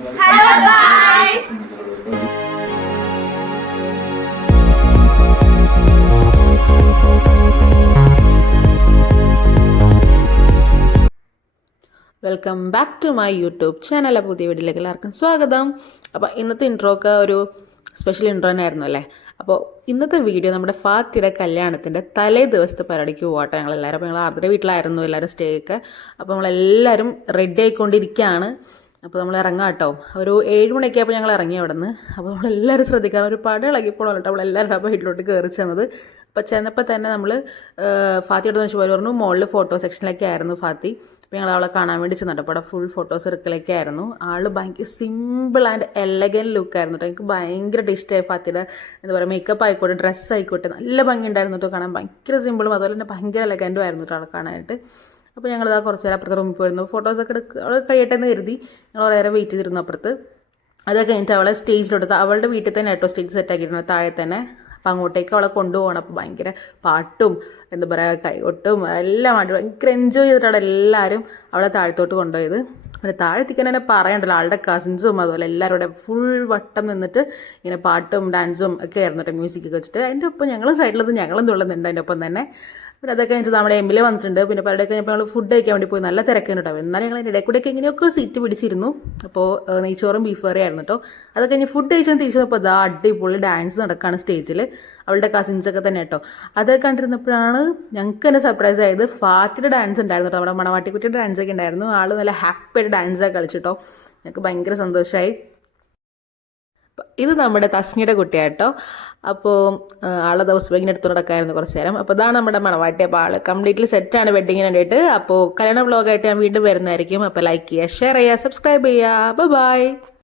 Hello guys welcome back to my YouTube channel. പുതിയ വീഡിയോയിലേക്ക് എല്ലാവർക്കും സ്വാഗതം. അപ്പോൾ ഇന്നത്തെ ഇൻട്രോ ഒക്കെ ഒരു സ്പെഷ്യൽ ഇൻട്രോ തന്നെയായിരുന്നു അല്ലേ? അപ്പോൾ ഇന്നത്തെ വീഡിയോ നമ്മുടെ ഫാത്തിയുടെ കല്യാണത്തിന്റെ തലേ ദിവസത്തെ പരിപാടിക്ക് പോകട്ടെ ഞങ്ങൾ എല്ലാവരും അപ്പോൾ ഞങ്ങൾ ആദ്യ വീട്ടിലായിരുന്നു എല്ലാവരും സ്റ്റേ ഒക്കെ. അപ്പോൾ നമ്മളെല്ലാവരും റെഡി ആയിക്കൊണ്ടിരിക്കുകയാണ് അപ്പോൾ നമ്മൾ ഇറങ്ങാം കേട്ടോ. ഒരു ഏഴ് മണിയൊക്കെ ആയപ്പോൾ ഞങ്ങൾ ഇറങ്ങി അവിടെ നിന്ന് അപ്പോൾ നമ്മളെല്ലാവരും ശ്രദ്ധിക്കാൻ ഒരു പട ഇളകിപ്പോഴാണ് കേട്ടോ. നമ്മളെല്ലാവരും അപ്പോൾ വീട്ടിലോട്ട് കയറി ചെന്നത്. അപ്പോൾ ചെന്നപ്പോൾ തന്നെ നമ്മൾ ഫാത്തിയോട് ചോദിച്ചു. പോലെ പറഞ്ഞു മുകളിൽ ഫോട്ടോ സെക്ഷനിലൊക്കെ ആയിരുന്നു ഫാത്തി. അപ്പോൾ ഞങ്ങൾ അവളെ കാണാൻ വേണ്ടി ചെന്നിട്ട് അപ്പോൾ അവിടെ ഫുൾ ഫോട്ടോസ് എടുക്കലൊക്കെ ആയിരുന്നു. ആൾ ഭയങ്കര സിമ്പിൾ ആൻഡ് എലഗൻ ലുക്കായിരുന്നു കേട്ടോ. എനിക്ക് ഭയങ്കര ഇഷ്ടമായി ഫാത്തിയുടെ എന്താ പറയുക മേക്കപ്പ് ആയിക്കോട്ടെ ഡ്രസ്സ് ആയിക്കോട്ടെ. നല്ല ഭംഗി ഉണ്ടായിരുന്നു കേട്ടോ കാണാൻ. ഭയങ്കര സിമ്പിളും അതുപോലെ തന്നെ ഭയങ്കര എലഗന്റും ആയിരുന്നു കേട്ടോ ആളെ കാണാനായിട്ട്. അപ്പോൾ ഞങ്ങളിതാ കുറച്ച് നേരം അപ്പുറത്തെ റൂമിൽ പോയിരുന്നു. ഫോട്ടോസൊക്കെ എടുക്കുക അവൾ കഴിയട്ടെ എന്ന് കരുതി. ഞങ്ങൾ വളരെ നേരം വെയിറ്റ് ചെയ്തിരുന്നു അപ്പുറത്ത്. അത് കഴിഞ്ഞിട്ട് അവളെ സ്റ്റേജിലോട്ട് അവളുടെ വീട്ടിൽ തന്നെ കേട്ടോ സ്റ്റേജ് സെറ്റ് ആക്കിയിട്ടുണ്ട്. താഴെ തന്നെ. അപ്പോൾ അങ്ങോട്ടേക്ക് അവളെ കൊണ്ടുപോകണം. അപ്പോൾ ഭയങ്കര പാട്ടും എന്താ പറയുക കൈകൊട്ടും എല്ലാം ആയിട്ട് ഭയങ്കര എൻജോയ് ചെയ്തിട്ടാണ് എല്ലാവരും അവളെ താഴത്തോട്ട് കൊണ്ടുപോയത്. പിന്നെ താഴെത്തിക്കാൻ തന്നെ പറയണ്ടല്ലോ. ആളുടെ കസിൻസും അതുപോലെ എല്ലാവരും അവിടെ ഫുൾ വട്ടം നിന്നിട്ട് ഇങ്ങനെ പാട്ടും ഡാൻസും ഒക്കെ ആയിരുന്നു കേട്ടോ. മ്യൂസിക്കൊക്കെ വെച്ചിട്ട്. അതിന്റെ ഒപ്പം ഞങ്ങളും സൈഡിലത് ഞങ്ങളും തുള്ളുന്നുണ്ട്. അതിന്റെ ഒപ്പം തന്നെ. പിന്നെ അതൊക്കെ കഴിഞ്ഞിട്ട് നമ്മുടെ എമ്മിൽ വന്നിട്ടുണ്ട്. പിന്നെ പലരുടെ കഴിഞ്ഞപ്പോൾ ഞങ്ങൾ ഫുഡ് കഴിക്കാൻ വേണ്ടി പോയി. നല്ല തിരക്കാണ് കേട്ടോ. എന്നാലും ഞങ്ങൾ അതിന്റെ ഇടയ്ക്കൂടെയൊക്കെ എങ്ങനെയൊക്കെ സീറ്റ് പിടിച്ചിരുന്നു. അപ്പോൾ നെയ്ച്ചോറും ബീഫ് കറി ആയിരുന്നു കേട്ടോ. അതൊക്കെ കഴിഞ്ഞ് ഫുഡ് കഴിച്ചാൽ തിരിച്ചു അപ്പോൾ അതാ അടിപൊളി ഡാൻസ് നടക്കുകയാണ് സ്റ്റേജിൽ അവളുടെ കസിൻസൊക്കെ തന്നെ കേട്ടോ. അതൊക്കെ കണ്ടിരുന്നപ്പോഴാണ് ഞങ്ങൾക്ക് തന്നെ സർപ്രൈസ് ആയത്. ഫാത്തിയുടെ ഡാൻസ് ഉണ്ടായിരുന്നു കേട്ടോ. നമ്മുടെ മണവാട്ടിക്കുട്ടിയുടെ ഡാൻസ് ഒക്കെ ഉണ്ടായിരുന്നു. ആൾ നല്ല ഹാപ്പി ഹാപ്പിയായിട്ട് ഡാൻസൊക്കെ കളിച്ചിട്ടോ ഞങ്ങൾക്ക് ഭയങ്കര സന്തോഷമായി ഇത് നമ്മുടെ തസ്നിയുടെ കുട്ടിയാട്ടോ. അപ്പോൾ ആളെ ദിവസം ഇങ്ങനെ എടുത്തു നടക്കായിരുന്നു കുറച്ച് നേരം. അപ്പോൾ ഇതാണ് നമ്മുടെ മണവാട്ടി അപ്പോൾ ആൾ കംപ്ലീറ്റ്ലി സെറ്റാണ് വെഡിങ്ങിന് വേണ്ടിയിട്ട്. അപ്പോൾ കല്യാണ വ്ളോഗായിട്ട് ഞാൻ വീണ്ടും വരുന്നതായിരിക്കും. അപ്പോൾ ലൈക്ക് ചെയ്യുക ഷെയർ ചെയ്യുക സബ്സ്ക്രൈബ് ചെയ്യുക. ബൈ